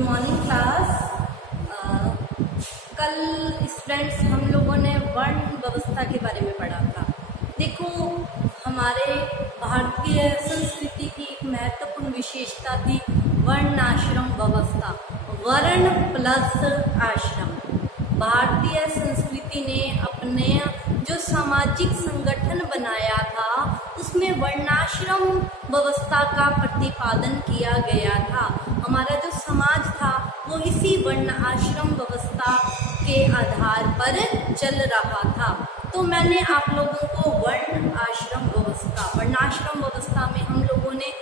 Morning class. कल students हम लोगों ने वर्ण व्यवस्था के बारे में पढ़ा था। देखो, हमारे भारतीय संस्कृति की एक महत्वपूर्ण विशेषता थी वर्णाश्रम व्यवस्था, वर्ण प्लस आश्रम। भारतीय संस्कृति ने अपने जो सामाजिक संगठन बनाया था उसमें वर्णाश्रम व्यवस्था का प्रतिपादन किया गया था। हमारा जो समाज था वो इसी वर्ण आश्रम व्यवस्था के आधार पर चल रहा था। तो मैंने आप लोगों को वर्णाश्रम व्यवस्था में हम लोगों ने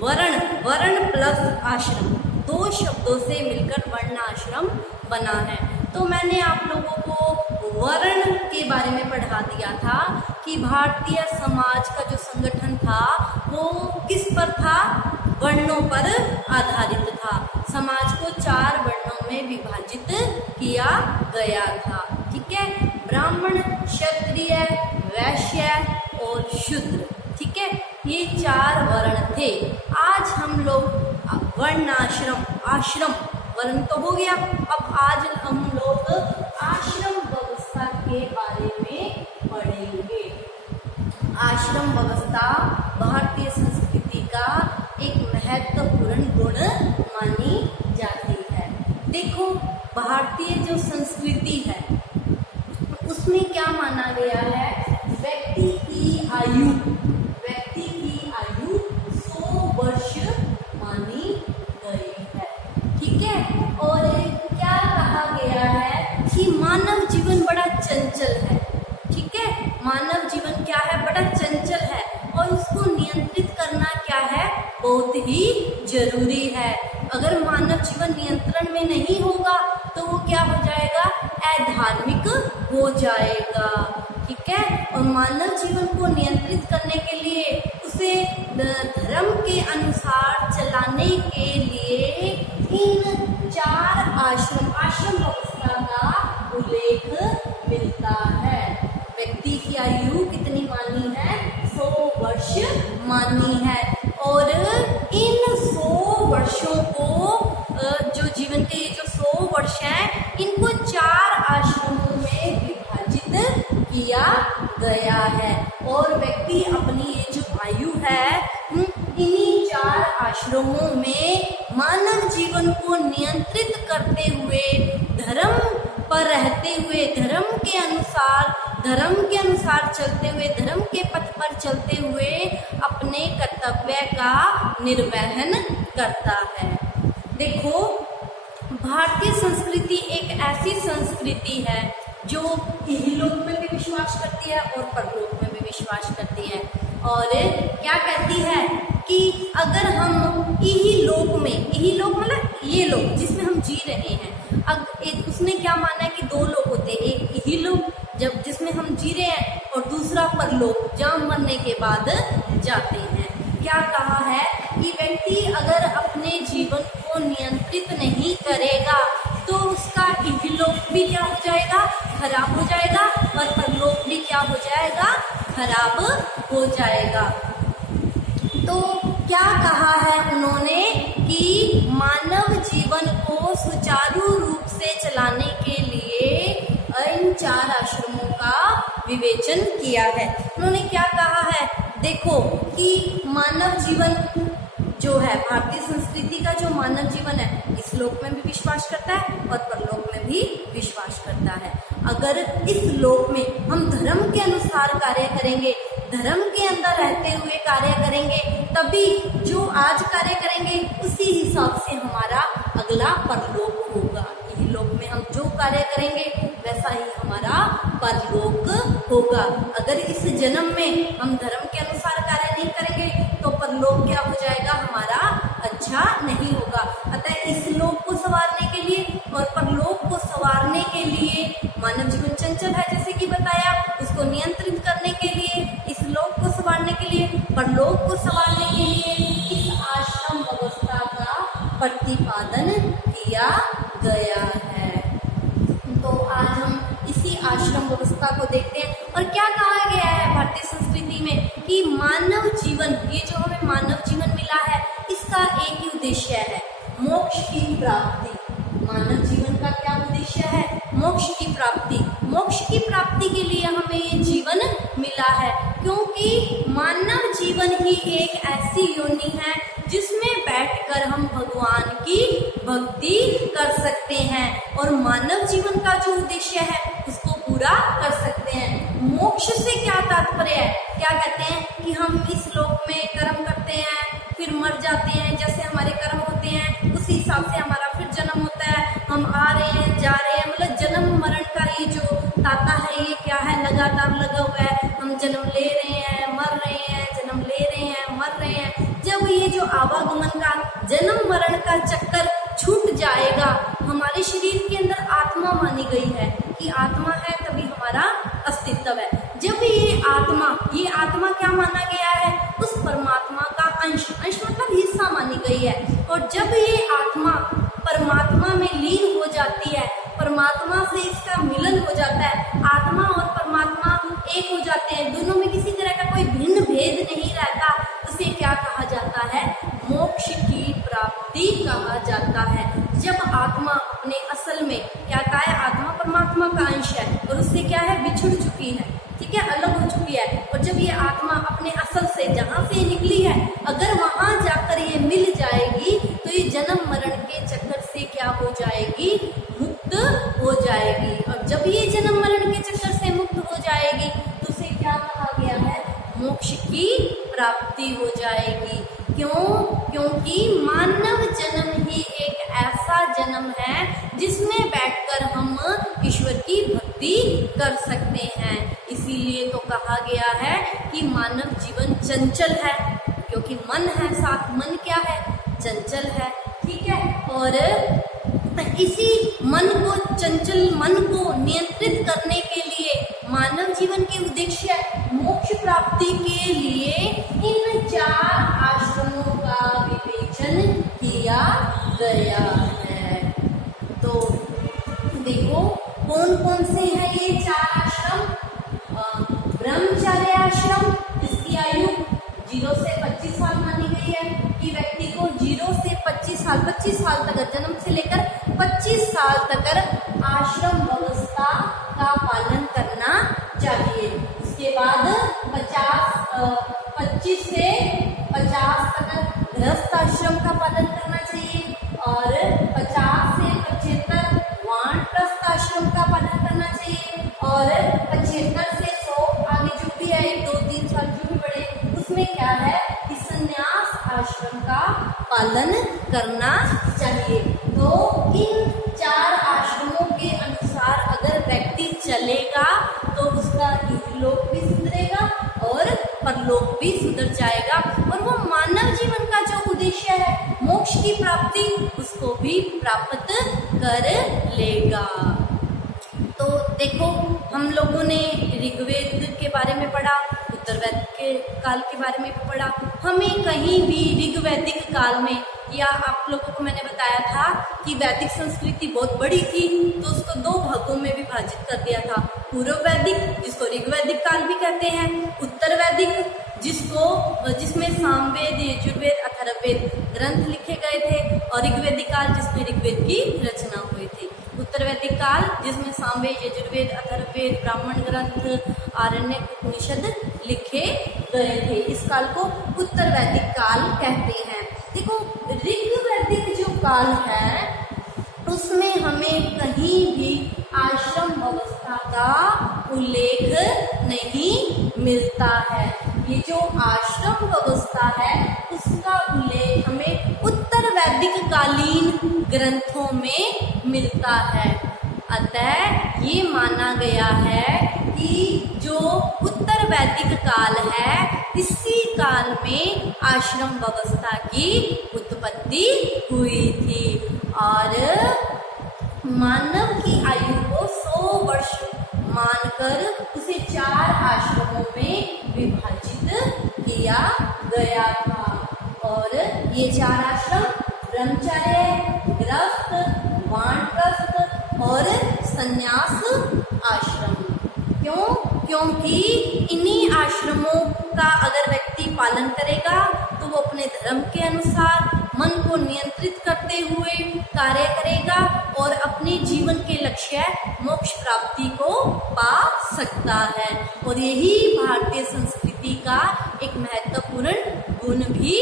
वर्ण प्लस आश्रम दो शब्दों से मिलकर वर्णाश्रम बना है। तो मैंने आप लोगों को वर्ण के बारे में पढ़ा दिया था कि भारतीय समाज का जो संगठन था वो किस पर था, वर्णों पर आधारित था। समाज को 4 वर्णों में विभाजित किया गया था। ठीक है, ब्राह्मण, क्षत्रिय, वैश्य और शूद्र। ठीक है, ये 4 वर्ण थे। आज हम लोग आश्रम वर्ण तो हो गया, अब आज हम लोग आश्रम व्यवस्था के बारे में पढ़ेंगे। आश्रम व्यवस्था भारतीय संस्कृति का एक महत्वपूर्ण गुण मानी जाती है। देखो, भारतीय जो संस्कृति है उसमें क्या माना गया है, व्यक्ति की आयु 100 वर्ष मानी गई है। ठीक है, और क्या कहा गया है कि मानव जीवन बड़ा चंचल है। ठीक है, मानव जीवन क्या है, बड़ा चंचल है और उसको नियंत्रित करना क्या है, बहुत ही जरूरी है। अगर मानव जीवन नियंत्रण में नहीं होगा तो वो क्या हो जाएगा, अधार्मिक हो जाएगा। ठीक है, और मानव जीवन को नियंत्रित करने के लिए उसे धर्म के अनुसार चलाने के लिए इन 4 आश्रम व्यवस्था का उल्लेख मिलता है। व्यक्ति की आयु कितनी मानी है, 100 वर्ष मानी है। और इन 100 वर्षों को जो जीवन के ये जो 100 वर्ष हैं इनको 4 आश्रमों में विभाजित किया गया है। और व्यक्ति अपनी ये जो आयु है इन्हीं 4 आश्रमों में मानव जीवन को नियंत्रित करते हुए, धर्म पर रहते हुए, धर्म के अनुसार चलते हुए, धर्म के पथ पर चलते हुए अपने कर्तव्य का निर्वहन करता है। देखो, भारतीय संस्कृति एक ऐसी संस्कृति है जो इहलोक में भी विश्वास करती है और परलोक में भी विश्वास करती है। और क्या कहती है कि अगर हम इहलोक मतलब ये लोक जिसमें हम जी रहे हैं, उसने क्या माना है कि 2 लोक होते हैं, एक इहलोक जब जिसमें हम जी रहे हैं और दूसरा परलोक जहाँ मरने के बाद जाते हैं। क्या कहा है कि व्यक्ति अगर अपने जीवन को नियंत्रित नहीं करेगा तो उसका इहलोक भी क्या हो जाएगा, खराब हो जाएगा, और परलोक भी क्या हो जाएगा, खराब हो जाएगा। तो क्या कहा है उन्होंने कि मानव जीवन को सुचारू रूप से चलाने के लिए इन 4 आश्रमों का विवेचन किया है। उन्होंने क्या कहा है, देखो कि मानव जीवन जो है, भारतीय संस्कृति का जो मानव जीवन है इस लोक में भी विश्वास करता है और परलोक में भी विश्वास करता है। अगर इस लोक में हम धर्म के अनुसार कार्य करेंगे, धर्म के अंदर रहते हुए कार्य करेंगे, तभी जो आज कार्य करेंगे उसी हिसाब से हमारा अगला परलोक होगा। इस लोक में हम जो कार्य करेंगे वैसा ही हमारा परलोक होगा। अगर इस जन्म में हम धर्म के अनुसार कार्य नहीं करेंगे तो परलोक क्या हो जाएगा, हमारा अच्छा नहीं होगा। अतः इस लोक को संवारने के लिए और परलोक को संवारने के लिए, मानव जीवन चंचल है जैसे कि बताया, उसको नियंत्रित करने के लिए, इस लोक को संवारने के लिए, परलोक को संवारने के लिए इस आश्रम व्यवस्था का प्रतिपादन किया गया है। तो आज हम इसी आश्रम व्यवस्था को देखते हैं। और क्या कहा गया है भारतीय संस्कृति में कि मानव जीवन, ये जो हमें मानव जीवन मिला है इसका एक ही उद्देश्य है, मोक्ष मोक्ष की प्राप्ति। मानव जीवन का क्या उद्देश्य है? मोक्ष की प्राप्ति। मोक्ष की प्राप्ति के लिए हमें ये जीवन मिला है, क्योंकि मानव जीवन ही एक ऐसी योनि है जिसमें बैठकर हम भगवान की भक्ति कर सकते हैं और मानव जीवन का जो उद्देश्य है उसको पूरा कर सकते हैं। मोक्ष से क्या तात्पर्य है? क्या कहते हैं कि हम इस लोक में कर्म करते हैं, फिर मर जाते हैं, जैसे हमारे कर्म होते हैं उसी हिसाब से हमारा फिर जन्म होता है, हम आ रहे हैं जा रहे हैं, मतलब जन्म मरण का ये जो ताता है ये क्या है, लगातार लगा हुआ है। हम जन्म ले रहे हैं, मर रहे हैं, जन्म ले रहे हैं, मर रहे हैं। जब ये जो आवागमन का जन्म मरण का चक्कर छूट जाएगा, हमारे शरीर के अंदर आत्मा मानी गई है कि आत्मा है तभी हमारा अस्तित्व है। जब ये आत्मा क्या माना गया है? उस परमात्मा का अंश मतलब हिस्सा मानी गई है। और जब ये आत्मा परमात्मा में लीन हो जाती है, परमात्मा से इसका मिलन हो जाता है, आत्मा और परमात्मा एक हो जाते हैं, दोनों में किसी तरह का कोई भिन्न भेद नहीं रहता, उसे क्या कहा जाता है? मोक्ष की प्राप्ति कहा जाता है। जब आत्मा अपने असल में क्या कहा है? आत्मा परमात्मा का अंश है और उससे क्या है? बिछुड़ चुकी है, ठीक है, अलग हो चुकी है। और जब ये आत्मा अपने असल से जहाँ से निकली है, अगर वहाँ जाकर ये मिल जाएगी तो ये जन्म मरण के चक्कर से क्या हो जाएगी? मुक्त हो जाएगी। और जब ये जन्म मरण के चक्कर से मुक्त हो जाएगी तो उसे क्या कहा गया है? मोक्ष की प्राप्ति हो जाएगी। क्यों? क्योंकि मानव जन्म ही एक ऐसा जन्म है जिसमें बैठकर हम ईश्वर की भक्ति कर सकते हैं। इसीलिए तो कहा गया है कि मानव जीवन चंचल है, क्योंकि मन है साथ। मन क्या है? चंचल है, ठीक है। और इसी मन को, चंचल मन को नियंत्रित करने के लिए मानव जीवन के उद्देश्य मोक्ष प्राप्ति के लिए इन 4 आश्रमों का विवेचन किया गया है। तो देखो कौन कौन से हैं ये 4 आश्रम? ब्रह्मचर्य आश्रम, जिसकी आयु 0 से 25 साल मानी गई है कि व्यक्ति को 0 से 25 साल तक, जन्म से लेकर 25 साल तक आश्रम व्यवस्था का पालन करना चाहिए। उसके बाद 25 से 50 तक गृहस्थ आश्रम का पालन करना चाहिए और 50 से 75 वानप्रस्थ आश्रम का पालन करना चाहिए और 75 से 100 आगे जो भी है 2-3 साल जो भी बढ़े उसमें क्या है कि संन्यास आश्रम का पालन करना चाहिए। तो इन 4 आश्रमों के अनुसार अगर व्यक्ति चलेगा तो उसका इहलोक भी सुधरेगा और परलोक भी सुधर जाएगा और वो मानव जीवन का जो उद्देश्य है मोक्ष की प्राप्ति उसको भी प्राप्त कर लेगा। तो देखो हम लोगों ने ऋग्वेद के बारे में पढ़ा, उत्तरवैदिक के काल के बारे में पढ़ा। हमें कहीं भी ऋग्वैदिक काल में, या आप लोगों को मैंने बताया था कि वैदिक संस्कृति बहुत बड़ी थी तो उसको 2 भागों में विभाजित कर दिया था। पूर्व वैदिक, जिसको ऋग्वैदिक काल भी कहते हैं, उत्तर वैदिक जिसमें सामवेद, यजुर्वेद, अथर्ववेद ग्रंथ लिखे गए थे और ऋग्वैदिक काल जिसमें ऋग्वेद की रचना हुई थी। उत्तर वैदिक काल जिसमें सामवेद, यजुर्वेद, अथर्ववेद, ब्राह्मण ग्रंथ, आरण्यक, उपनिषद लिखे गए थे। इस काल को उत्तर वैदिक काल कहते हैं। देखो ऋग्वैदिक जो काल है उसमें हमें कहीं भी आश्रम व्यवस्था का उल्लेख नहीं मिलता है। ये जो आश्रम व्यवस्था है उसका उल्लेख हमें उत्तर वैदिक कालीन ग्रंथों में मिलता है। अतः ये माना गया है कि जो उत्तर वैदिक काल है इसी काल में आश्रम व्यवस्था की उत्पत्ति हुई थी और मानव की आयु को 100 वर्ष मानकर उसे 4 आश्रमों में विभाजित किया गया था। और ये 4 आश्रम ब्रह्मचर्य, गृहस्थ, वानप्रस्थ और संन्यास आश्रम। क्यों? क्योंकि इन्हीं आश्रमों का अगर व्यक्ति पालन करेगा तो वो अपने धर्म के अनुसार मन को नियंत्रित करते हुए कार्य करेगा और अपने जीवन के लक्ष्य मोक्ष प्राप्ति को पा सकता है। और यही भारतीय संस्कृति का एक महत्वपूर्ण गुण भी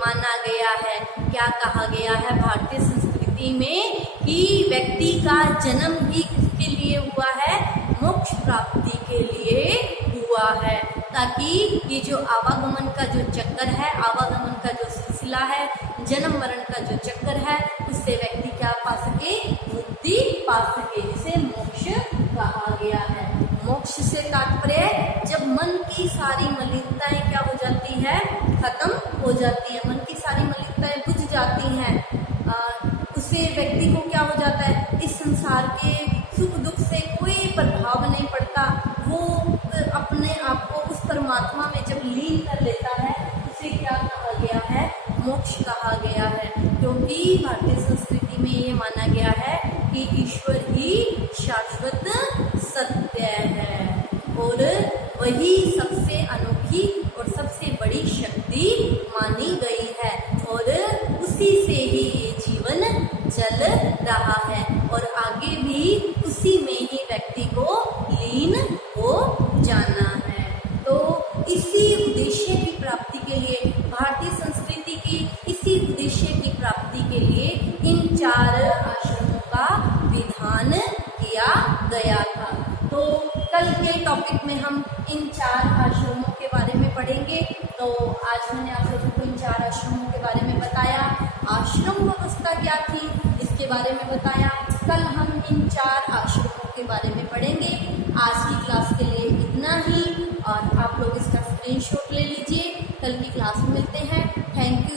माना गया है। क्या कहा गया है भारतीय संस्कृति में कि व्यक्ति का जन्म ही किसके लिए हुआ है? मोक्ष प्राप्ति के लिए हुआ है, ताकि ये जो आवागमन का जो चक्कर है, आवागमन का जो सिलसिला है, जन्म मरण का जो चक्कर है, उससे व्यक्ति क्या पा सके? मुक्ति पा सके, जिसे मोक्ष कहा गया है। मोक्ष से तात्पर्य जब मन की सारी मलिनताएं क्या हो जाती है? खत्म हो जाती है, मन की सारी मलिनताएं बुझ जाती हैं, उससे व्यक्ति को क्या हो जाता है? इस संसार के सुख दुख से कोई प्रभाव नहीं पड़ता। वो अपने आप को उस परमात्मा में जब लीन कर लेता है, उसे क्या कहा गया है? मोक्ष कहा गया है। क्योंकि भारतीय संस्कृति में ये माना गया है कि ईश्वर ही शाश्वत सत्य है और वही सबसे अनोखी और सबसे बड़ी शक्ति मानी गई है और उसी से ही ये जीवन चल रहा है और आगे भी उसी में ही व्यक्ति को लीन हो जाना है। तो इसी उद्देश्य की प्राप्ति के लिए, भारतीय संस्कृति की इसी उद्देश्य की प्राप्ति के लिए इन 4 आश्रमों का विधान किया गया था। तो कल के टॉपिक में हम इन 4 आश्रमों के बारे में पढ़ेंगे। तो आज मैंने आप लोगों को इन 4 आश्रमों के बारे में बताया, आश्रम व्यवस्था क्या थी इसके बारे में बताया। कल हम इन 4 आश्रमों के बारे में पढ़ेंगे। आज की क्लास के लिए इतना ही और आप लोग इसका स्क्रीनशॉट ले लीजिए। कल की क्लास में मिलते हैं। Thank you.